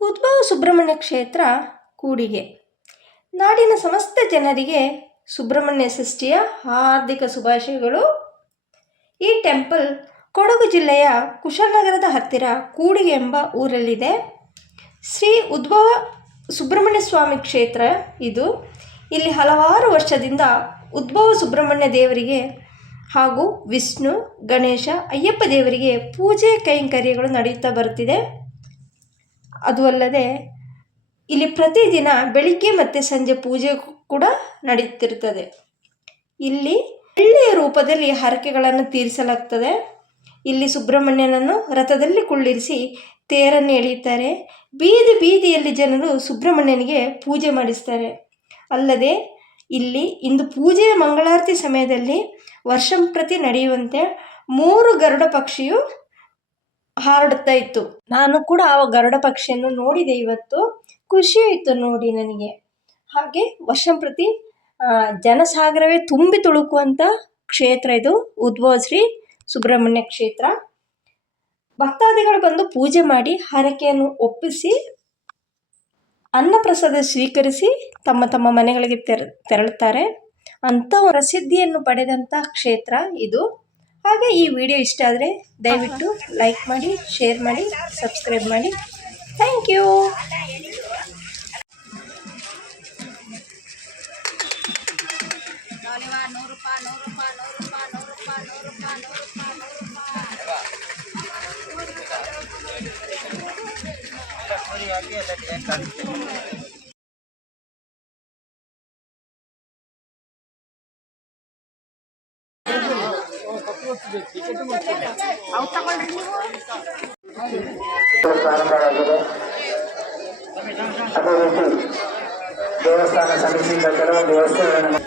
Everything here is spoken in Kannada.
ಉದ್ಭವ ಸುಬ್ರಹ್ಮಣ್ಯ ಕ್ಷೇತ್ರ ಕೂಡಿಗೆ. ನಾಡಿನ ಸಮಸ್ತ ಜನರಿಗೆ ಸುಬ್ರಹ್ಮಣ್ಯ ಷಷ್ಠಿಯ ಹಾರ್ದಿಕ ಶುಭಾಶಯಗಳು. ಈ ಟೆಂಪಲ್ ಕೊಡಗು ಜಿಲ್ಲೆಯ ಕುಶಾಲನಗರದ ಹತ್ತಿರ ಕೂಡಿಗೆ ಎಂಬ ಊರಲ್ಲಿದೆ. ಶ್ರೀ ಉದ್ಭವ ಸುಬ್ರಹ್ಮಣ್ಯ ಸ್ವಾಮಿ ಕ್ಷೇತ್ರ ಇದು. ಇಲ್ಲಿ ಹಲವಾರು ವರ್ಷದಿಂದ ಉದ್ಭವ ಸುಬ್ರಹ್ಮಣ್ಯ ದೇವರಿಗೆ ಹಾಗೂ ವಿಷ್ಣು, ಗಣೇಶ, ಅಯ್ಯಪ್ಪ ದೇವರಿಗೆ ಪೂಜೆ ಕೈಂಕರ್ಯಗಳು ನಡೆಯುತ್ತಾ ಬರುತ್ತಿದೆ. ಅದು ಅಲ್ಲದೆ ಇಲ್ಲಿ ಪ್ರತಿದಿನ ಬೆಳಿಗ್ಗೆ ಮತ್ತು ಸಂಜೆ ಪೂಜೆ ಕೂಡ ನಡೆಯುತ್ತಿರುತ್ತದೆ. ಇಲ್ಲಿ ಒಳ್ಳೆಯ ರೂಪದಲ್ಲಿ ಹರಕೆಗಳನ್ನು ತೀರಿಸಲಾಗ್ತದೆ. ಇಲ್ಲಿ ಸುಬ್ರಹ್ಮಣ್ಯನನ್ನು ರಥದಲ್ಲಿ ಕುಳ್ಳಿರಿಸಿ ತೇರನ್ನು ಎಳೆಯುತ್ತಾರೆ. ಬೀದಿ ಬೀದಿಯಲ್ಲಿ ಜನರು ಸುಬ್ರಹ್ಮಣ್ಯನಿಗೆ ಪೂಜೆ ಮಾಡಿಸ್ತಾರೆ. ಅಲ್ಲದೆ ಇಲ್ಲಿ ಇಂದು ಪೂಜೆಯ ಮಂಗಳಾರತಿ ಸಮಯದಲ್ಲಿ ವರ್ಷಂಪ್ರತಿ ನಡೆಯುವಂತೆ 3 ಗರುಡ ಪಕ್ಷಿಯು ಹಾರುತ್ತಾ ಇತ್ತು. ನಾನು ಕೂಡ ಆ ಗರುಡ ಪಕ್ಷಿಯನ್ನು ನೋಡಿದೆ. ಇವತ್ತು ಖುಷಿಯಾಯಿತು ನೋಡಿ ನನಗೆ. ಹಾಗೆ ವರ್ಷಂಪ್ರತಿ ಜನಸಾಗರವೇ ತುಂಬಿ ತುಳುಕುವಂಥ ಕ್ಷೇತ್ರ ಇದು ಉದ್ಭವ ಶ್ರೀ ಸುಬ್ರಹ್ಮಣ್ಯ ಕ್ಷೇತ್ರ. ಭಕ್ತಾದಿಗಳು ಬಂದು ಪೂಜೆ ಮಾಡಿ ಹರಕೆಯನ್ನು ಒಪ್ಪಿಸಿ ಅನ್ನಪ್ರಸಾದ ಸ್ವೀಕರಿಸಿ ತಮ್ಮ ತಮ್ಮ ಮನೆಗಳಿಗೆ ತೆರಳುತ್ತಾರೆ. ಅಂಥ ಪ್ರಸಿದ್ಧಿಯನ್ನು ಪಡೆದಂಥ ಕ್ಷೇತ್ರ ಇದು. ಹಾಗೆ ಈ ವಿಡಿಯೋ ಇಷ್ಟ ಆದರೆ ದಯವಿಟ್ಟು ಲೈಕ್ ಮಾಡಿ, ಶೇರ್ ಮಾಡಿ, ಸಬ್ಸ್ಕ್ರೈಬ್ ಮಾಡಿ. Thank you. ಪ್ರಾರಂಭವಾಗಿದೆ. ಅದೇ ರೀತಿ ದೇವಸ್ಥಾನ ಸಮಿತಿಯಿಂದ ಕೆಲವೊಂದು ವ್ಯವಸ್ಥೆಗಳನ್ನು